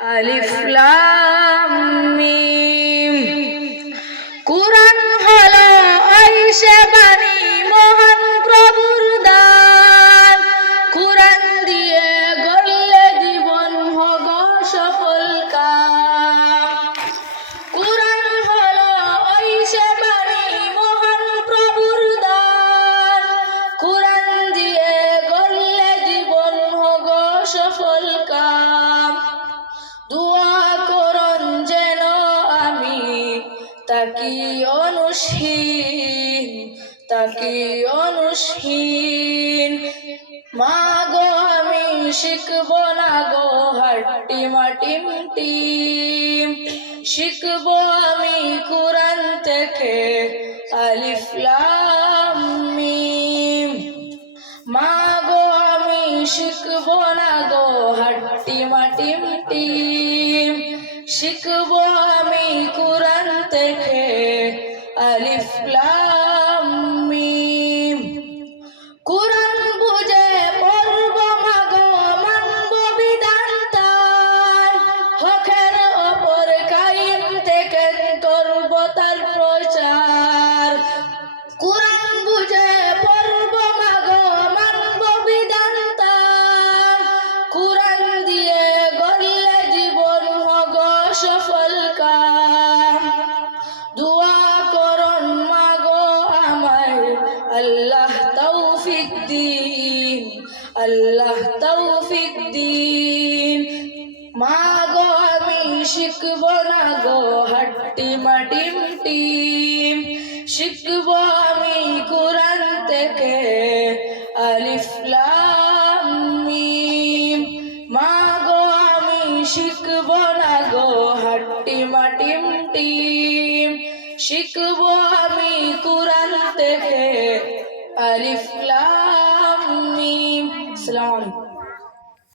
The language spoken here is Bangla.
আলিফ লাম মিম। কুরআন হলো ঐশে বাণী মহান প্রভুর দান। কুরআন দিয়ে গড়লে জীবন হব সফল কাম। কুরআন হলো ঐশে বাণী মহান প্রভুর দান। কুরআন দিয়ে গড়লে জীবন হব সফল কাম। দুয়া করুন যেন আমি তাকি অনুসহীন। মা গো আমি শিখব না গো হাট্টিমাটিম টিম। শিখব আমি কুরআন থেকে আলিফ লাম মিম। মা গো আমি শিখব না গো হাট্টিমাটিম টিম। শিখব আমি কুরআন থেকে আলিফ লাম মিম। কুরআন বুঝে পড়ব মা গো মানব বিধান তার। হকের ওপর কায়েম থেকে করব তার প্রচার। কুরআন বুঝে পড়ব মা গো মানব বিধান তার। কুরআন দিয়ে গড়লে জীবন হব সফল কাম। দুয়া করুন মা গো আমায় আল্লাহ তৌফিক দিন, আল্লাহ তৌফিক দিন। মা গো আমি শিখব না গো হাট্টিমাটিম টিম। শিখব আমি কুরআন থেকে আলিফ লাম মিম। মা গো আমি শিখব না গো হাট্টিমাটিম টিম। শিখব আমি কুরআন থেকে আলিফ লাম মিম। আসসালামু আলাইকুম।